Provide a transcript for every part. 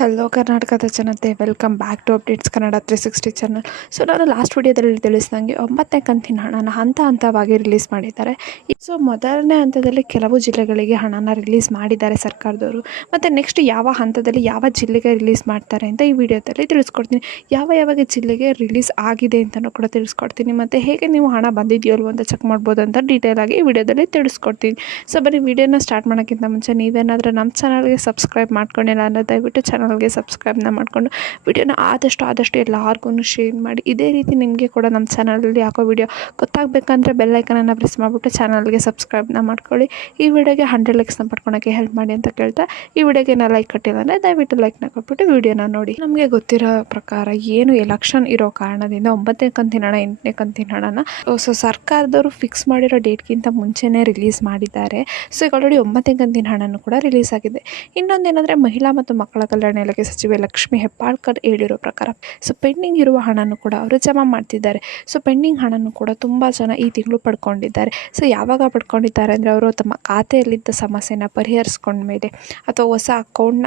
Hello ಕರ್ನಾಟಕದ ಜನತೆ, welcome back to updates Kannada 360 channel. So ನಾನು ಲಾಸ್ಟ್ ವಿಡಿಯೋದಲ್ಲಿ ತಿಳಿಸಿದಂಗೆ 9ನೇ ಕಂತಿನ ಹಣನ ಹಂತವಾಗಿ ರಿಲೀಸ್ ಮಾಡಿದ್ದಾರೆ. ಸೊ ಮೊದಲನೇ ಹಂತದಲ್ಲಿ ಕೆಲವು ಜಿಲ್ಲೆಗಳಿಗೆ ಹಣನ ರಿಲೀಸ್ ಮಾಡಿದ್ದಾರೆ ಸರ್ಕಾರದವರು. ಮತ್ತು ನೆಕ್ಸ್ಟ್ ಯಾವ ಹಂತದಲ್ಲಿ ಯಾವ ಜಿಲ್ಲೆಗೆ ರಿಲೀಸ್ ಮಾಡ್ತಾರೆ ಅಂತ ಈ ವಿಡಿಯೋದಲ್ಲಿ ತಿಳಿಸ್ಕೊಡ್ತೀನಿ. ಯಾವ ಜಿಲ್ಲೆಗೆ ರಿಲೀಸ್ ಆಗಿದೆ ಅಂತಲೂ ಕೂಡ ತಿಳಿಸ್ಕೊಡ್ತೀನಿ. ಮತ್ತು ಹೇಗೆ ನೀವು ಹಣ ಬಂದಿದೆಯೋ ಅಲ್ವೋ ಅಂತ ಚೆಕ್ ಮಾಡ್ಬೋದು ಅಂತ ಡೀಟೇಲಾಗಿ ಈ ವಿಡಿಯೋದಲ್ಲಿ ತಿಳಿಸ್ಕೊಡ್ತೀನಿ. ಸೊ ಬನ್ನಿ ವಿಡಿಯೋನ ಸ್ಟಾರ್ಟ್ ಮಾಡೋಕ್ಕಿಂತ ಮುಂಚೆ ನೀವೇನಾದರೂ ನಮ್ಮ ಚಾನಲ್ಗೆ ಸಬ್ಸ್ಕ್ರೈಬ್ ಮಾಡ್ಕೊಂಡಿಲ್ಲ ಅಂದರೆ ದಯವಿಟ್ಟು ಚಾನಲ್ಗೆ ಸಬ್ಸ್ಕ್ರೈಬ್ನ ಮಾಡಿಕೊಂಡು ವಿಡಿಯೋನ ಆದಷ್ಟು ಎಲ್ಲರಿಗೂ ಶೇರ್ ಮಾಡಿ. ಇದೇ ರೀತಿ ನಿಮಗೆ ಕೂಡ ನಮ್ಮ ಚಾನಲಲ್ಲಿ ಹಾಕೋ ವಿಡಿಯೋ ಗೊತ್ತಾಗಬೇಕಂದ್ರೆ ಬೆಲ್ಲೈಕನನ್ನು ಪ್ರೆಸ್ ಮಾಡಿಬಿಟ್ಟು ಚಾನಲ್ಗೆ ಸಬ್ಸ್ಕ್ರೈಬ್ನ ಮಾಡ್ಕೊಳ್ಳಿ. ಈ ವಿಡಿಯೋಗೆ 100 ಲೈಕ್ಸ್ನ ಪಡ್ಕೊಳಕ್ಕೆ ಹೆಲ್ಪ್ ಮಾಡಿ ಅಂತ ಕೇಳ್ತಾ, ಈ ವಿಡಿಯೋಗೆ ನಾವು ಲೈಕ್ ಕೊಟ್ಟಿಲ್ಲ ಅಂದರೆ ದಯವಿಟ್ಟು ಲೈಕ್ನ ಕೊಟ್ಬಿಟ್ಟು ವಿಡಿಯೋನ ನೋಡಿ. ನಮಗೆ ಗೊತ್ತಿರೋ ಪ್ರಕಾರ ಏನು ಎಲೆಕ್ಷನ್ ಇರೋ ಕಾರಣದಿಂದ 9ನೇ ಕಂತಿನ ಹಣ 8ನೇ ಕಂತಿನ ಹಣನ ಸರ್ಕಾರದವರು ಫಿಕ್ಸ್ ಮಾಡಿರೋ ಡೇಟ್ಗಿಂತ ಮುಂಚೆನೇ ರಿಲೀಸ್ ಮಾಡಿದ್ದಾರೆ. ಸೊ ಈಗ ಆಲ್ರೆಡಿ 9ನೇ ಕಂತಿನ ಹಣನೂ ಕೂಡ ರಿಲೀಸ್ ಆಗಿದೆ. ಇನ್ನೊಂದೇನೆಂದರೆ ಮಹಿಳಾ ಮತ್ತು ಮಕ್ಕಳ ಕಲ್ಯಾಣ ಇಲಾಖೆ ಸಚಿವೆ ಲಕ್ಷ್ಮಿ ಹೆಬ್ಬಾಳ್ಕರ್ ಹೇಳಿರೋ ಪ್ರಕಾರ ಸೊ ಪೆಂಡಿಂಗ್ ಇರುವ ಹಣನೂ ಕೂಡ ಅವರು ಜಮಾ ಮಾಡ್ತಿದ್ದಾರೆ. ಸೊ ಪೆಂಡಿಂಗ್ ಹಣನೂ ಕೂಡ ತುಂಬ ಜನ ಈ ತಿಂಗಳು ಪಡ್ಕೊಂಡಿದ್ದಾರೆ. ಸೊ ಯಾವಾಗ ಪಡ್ಕೊಂಡಿದ್ದಾರೆ ಅಂದರೆ ಅವರು ತಮ್ಮ ಖಾತೆಯಲ್ಲಿದ್ದ ಸಮಸ್ಯೆನ ಪರಿಹರಿಸ್ಕೊಂಡ ಮೇಲೆ ಅಥವಾ ಹೊಸ ಅಕೌಂಟ್ನ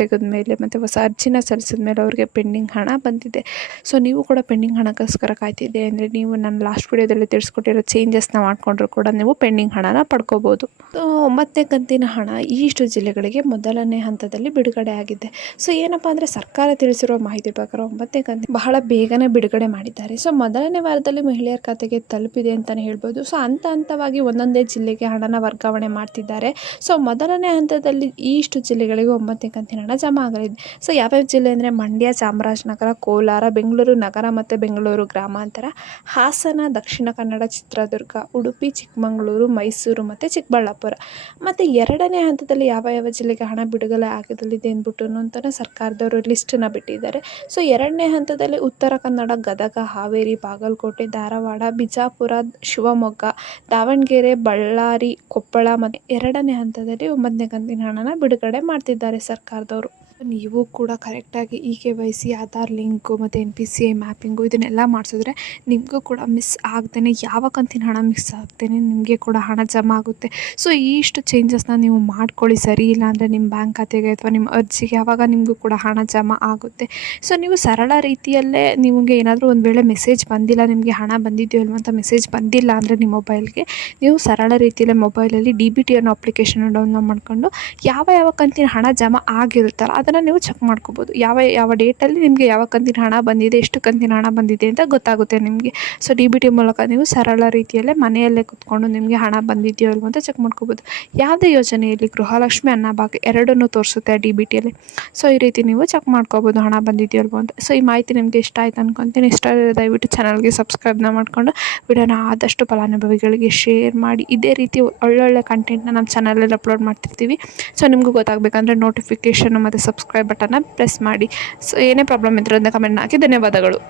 ತೆಗೆದ ಮೇಲೆ ಮತ್ತು ಹೊಸ ಅರ್ಜಿನ ಸಲ್ಲಿಸಿದ ಮೇಲೆ ಅವ್ರಿಗೆ ಪೆಂಡಿಂಗ್ ಹಣ ಬಂದಿದೆ. ಸೊ ನೀವು ಕೂಡ ಪೆಂಡಿಂಗ್ ಹಣಕ್ಕೋಸ್ಕರ ಕಾಯ್ತಿದೆ ಅಂದರೆ ನೀವು ನಾನು ಲಾಸ್ಟ್ ವಿಡಿಯೋದಲ್ಲಿ ತಿಳಿಸ್ಕೊಟ್ಟಿರೋ ಚೇಂಜಸ್ನ ಮಾಡಿಕೊಂಡ್ರು ಕೂಡ ನೀವು ಪೆಂಡಿಂಗ್ ಹಣನ ಪಡ್ಕೋಬೋದು. ಸೊ 9ನೇ ಕಂತಿನ ಹಣ ಇಷ್ಟು ಜಿಲ್ಲೆಗಳಿಗೆ ಮೊದಲನೇ ಹಂತದಲ್ಲಿ ಬಿಡುಗಡೆ ಆಗಿದೆ. ಸೊ ಏನಪ್ಪ ಅಂದರೆ ಸರ್ಕಾರ ತಿಳಿಸಿರೋ ಮಾಹಿತಿ ಪ್ರಕಾರ 9ನೇ ಕಂತು ಬಹಳ ಬೇಗನೆ ಬಿಡುಗಡೆ ಮಾಡಿದ್ದಾರೆ. ಸೊ ಮೊದಲನೇ ವಾರದಲ್ಲಿ ಮಹಿಳೆಯರ ಖಾತೆಗೆ ತಲುಪಿದೆ ಅಂತಲೇ ಹೇಳ್ಬೋದು. ಸೊ ಹಂತವಾಗಿ ಒಂದೊಂದೇ ಜಿಲ್ಲೆಗೆ ಹಣನ ವರ್ಗಾವಣೆ ಮಾಡ್ತಿದ್ದಾರೆ. ಸೊ ಮೊದಲನೇ ಹಂತದಲ್ಲಿ ಇಷ್ಟು ಜಿಲ್ಲೆಗಳಿಗೆ 9ನೇ ಕಂತಿನ ಹಣ ಜಮಾ ಆಗಲಿದೆ. ಸೊ ಯಾವ್ಯಾವ ಜಿಲ್ಲೆ ಅಂದರೆ ಮಂಡ್ಯ, ಚಾಮರಾಜನಗರ, ಕೋಲಾರ, ಬೆಂಗಳೂರು ನಗರ ಮತ್ತು ಬೆಂಗಳೂರು ಗ್ರಾಮಾಂತರ, ಹಾಸನ, ದಕ್ಷಿಣ ಕನ್ನಡ, ಚಿತ್ರದುರ್ಗ, ಉಡುಪಿ, ಚಿಕ್ಕಮಗಳೂರು, ಮೈಸೂರು ಮತ್ತು ಚಿಕ್ಕಬಳ್ಳಾಪುರ. ಮತ್ತು ಎರಡನೇ ಹಂತದಲ್ಲಿ ಯಾವ ಜಿಲ್ಲೆಗೆ ಹಣ ಬಿಡುಗಡೆ ಆಗಲಿದೆ ಅಂದ್ಬಿಟ್ಟು ಅಂತಲೇ ಸರ್ಕಾರದವರು ಲಿಸ್ಟನ್ನು ಬಿಟ್ಟಿದ್ದಾರೆ. ಸೊ ಎರಡನೇ ಹಂತದಲ್ಲಿ ಉತ್ತರ ಕನ್ನಡ, ಗದಗ, ಹಾವೇರಿ, ಬಾಗಲಕೋಟೆ, ಧಾರವಾಡ, ಬಿಜಾಪುರ, ಶಿವಮೊಗ್ಗ, ದಾವಣಗೆರೆ, ಬಳ್ಳಾರಿ, ಕೊಪ್ಪಳ ಮತ್ತು ಎರಡನೇ ಹಂತದಲ್ಲಿ 9ನೇ ಕಂತಿನ ಹಣನ ಬಿಡುಗಡೆ ಮಾಡ್ತಿದ್ದಾರೆ ಸರ್ಕಾರದವರು. ನೀವು ಕೂಡ ಕರೆಕ್ಟಾಗಿ KYC, ಆಧಾರ್ ಲಿಂಕು ಮತ್ತು NPCI ಮ್ಯಾಪಿಂಗು ಇದನ್ನೆಲ್ಲ ಮಾಡಿಸಿದ್ರೆ ನಿಮಗೂ ಕೂಡ ಮಿಸ್ ಆಗ್ದೇ ಯಾವ ಕಂತಿನ ಹಣ ಮಿಸ್ ಆಗ್ದೇ ನಿಮಗೆ ಕೂಡ ಹಣ ಜಮಾ ಆಗುತ್ತೆ. ಸೊ ಇಷ್ಟು ಚೇಂಜಸ್ನ ನೀವು ಮಾಡ್ಕೊಳ್ಳಿ. ಸರಿ ಇಲ್ಲ ಅಂದರೆ ನಿಮ್ಮ ಬ್ಯಾಂಕ್ ಖಾತೆಗೆ ಅಥವಾ ನಿಮ್ಮ ಅರ್ಜಿಗೆ ಆವಾಗ ನಿಮಗೂ ಕೂಡ ಹಣ ಜಮಾ ಆಗುತ್ತೆ. ಸೊ ನೀವು ಸರಳ ರೀತಿಯಲ್ಲೇ ನಿಮಗೆ ಏನಾದರೂ ಒಂದು ವೇಳೆ ಮೆಸೇಜ್ ಬಂದಿಲ್ಲ, ನಿಮಗೆ ಹಣ ಬಂದಿದೆಯೋ ಇಲ್ವೋ ಅಂತ ಮೆಸೇಜ್ ಬಂದಿಲ್ಲ ಅಂದರೆ ನಿಮ್ಮ ಮೊಬೈಲ್ಗೆ ನೀವು ಸರಳ ರೀತಿಯಲ್ಲೇ ಮೊಬೈಲಲ್ಲಿ DBT ಅನ್ನೋ ಅಪ್ಲಿಕೇಶನ್ ಡೌನ್ಲೋಡ್ ಮಾಡ್ಕೊಂಡು ಯಾವ ಕಂತಿನ ಹಣ ಜಮಾ ಆಗಿರುತ್ತಲ್ಲ ಅದನ್ನು ನೀವು ಚೆಕ್ ಮಾಡ್ಕೋಬೋದು. ಯಾವ ಡೇಟಲ್ಲಿ ನಿಮಗೆ ಯಾವ ಕಂತಿನ ಹಣ ಬಂದಿದೆ, ಎಷ್ಟು ಕಂತಿನ ಹಣ ಬಂದಿದೆ ಅಂತ ಗೊತ್ತಾಗುತ್ತೆ ನಿಮಗೆ. ಸೊ DBT ಮೂಲಕ ನೀವು ಸರಳ ರೀತಿಯಲ್ಲೇ ಮನೆಯಲ್ಲೇ ಕೂತ್ಕೊಂಡು ನಿಮಗೆ ಹಣ ಬಂದಿದೆಯೋ ಇಲ್ವೋ ಅಂತ ಚೆಕ್ ಮಾಡ್ಕೋಬೋದು. ಯಾವುದೇ ಯೋಜನೆಯಲ್ಲಿ ಗೃಹಲಕ್ಷ್ಮಿ, ಅನ್ನಭಾಗ್ಯ ಎರಡನ್ನೂ ತೋರಿಸುತ್ತೆ DBTಯಲ್ಲಿ. ಸೊ ಈ ರೀತಿ ನೀವು ಚೆಕ್ ಮಾಡ್ಕೋಬೋದು ಹಣ ಬಂದಿದೆಯೋ ಇಲ್ವೋ ಅಂತ. ಸೊ ಈ ಮಾಹಿತಿ ನಿಮಗೆ ಇಷ್ಟ ಆಯ್ತು ಅನ್ಕೊತೀನಿ. ಇಷ್ಟ ಆದರೆ ದಯವಿಟ್ಟು ಚಾನಲ್ಗೆ ಸಬ್ಸ್ಕ್ರೈಬ್ನ ಮಾಡಿಕೊಂಡು ವಿಡಿಯೋನ ಆದಷ್ಟು ಫಲಾನುಭವಿಗಳಿಗೆ ಶೇರ್ ಮಾಡಿ. ಇದೇ ರೀತಿ ಒಳ್ಳೊಳ್ಳೆ ಕಂಟೆಂಟ್ನ ನಮ್ಮ ಚಾನಲಲ್ಲಿ ಅಪ್ಲೋಡ್ ಮಾಡ್ತಿರ್ತೀವಿ. ಸೊ ನಿಮಗೂ ಗೊತ್ತಾಗಬೇಕಂದ್ರೆ ನೋಟಿಫಿಕೇಷನ್ ಮತ್ತು ಸಬ್ಸ್ಕ್ರೈಬ್ ಬಟನ್ನ ಪ್ರೆಸ್ ಮಾಡಿ. ಸೊ ಏನೇ ಪ್ರಾಬ್ಲಮ್ ಇದ್ರೂ ಅದನ್ನ ಕಮೆಂಟ್ನ ಹಾಕಿ. ಧನ್ಯವಾದಗಳು.